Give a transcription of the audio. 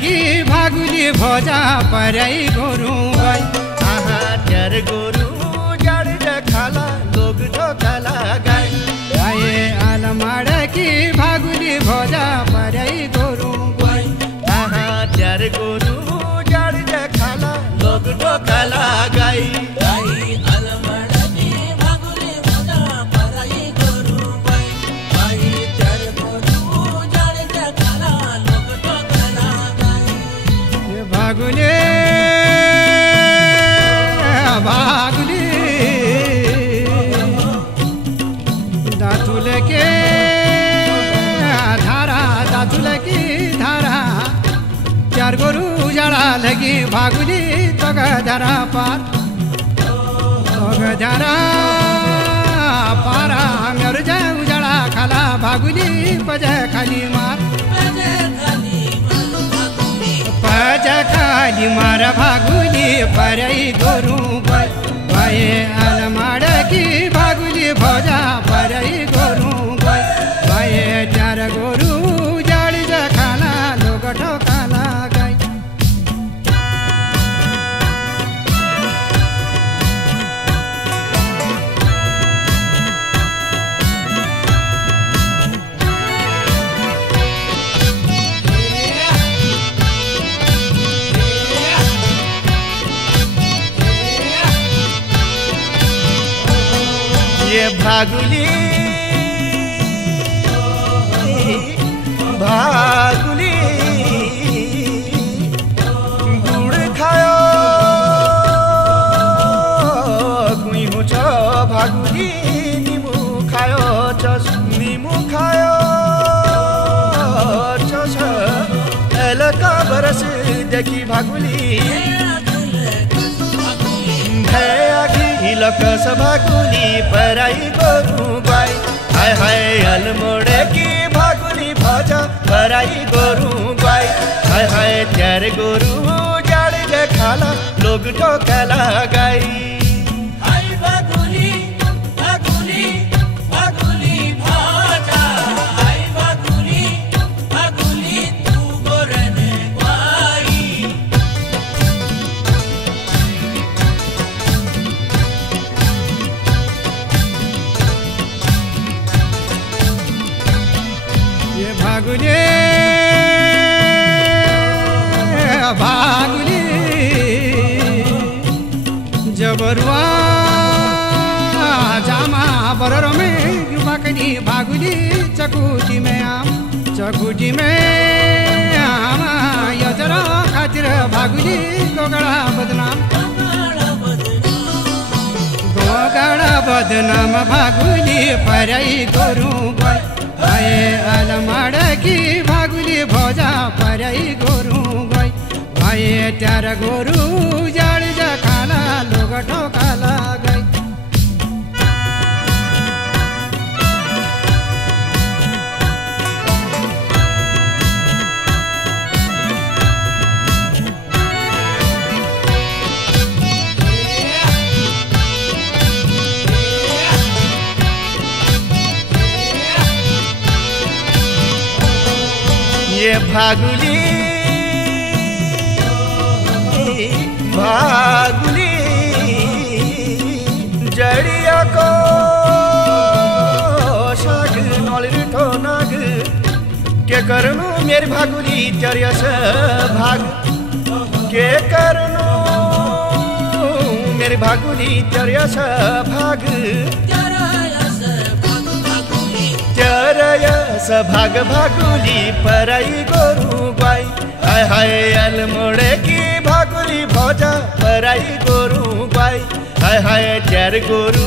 की भागुली भोजा परई गोरू गई चार गोरू जड़ खाला लोग ठोकला गई आए अलमाड़ की भागुली भोजा परई गोरू गई चार गोरू जड़ खाला लोग ठोकला गई भागुले भागुले दातुल के धारा दातुल की धारा चार गोरू जड़ा लगी भागुली तग धरा पार तग धरा पारा मेर जाऊ जड़ा खाला भागुली पज खाली मार पज खाली मार भागुली परई गोरू गई भाई अलमाड़ की भागुली भोजा परई गोरू गई भाई चार गोरू जड़ खाला लोग ठोकला गई ये भागुली भागुली गुड़ खायो कुई हुछ भागुली निमु खायो चस निमु खायो चस एलका बरस देखी भागुली लकस भागुली परई गोरू गई हाय हाय अलमोड़े की भागुली भोजा परई गोरू गई हाय हाय चार गोरू जड़ खाला लोग ठोकला गई भागुले भागुले जबरुआ जामा बरर में युवकनी भागुली चकुटी में आम चकुटी में आम यजरा खातिर भागुली गोगड़ा बदनाम गोगड़ा बदनाम भागुली परई गोरू गई आए अलमाड़ की भागुली भोजा परई गोरू गई भाई चार गोरू जड़ खाला लोग ठोकला गई ये भागुली भागुली जड़िया को शाग नौलिर ठो नाग के करनु मेरी भागुली चरियस भाग के करनु मेरी भागुली चरियस भाग चरयस भाग भागुली परई गोरू गई हाय हाय अलमोड़े की भागुली भोजा परई गोरू गई हाय हाय चार गोरू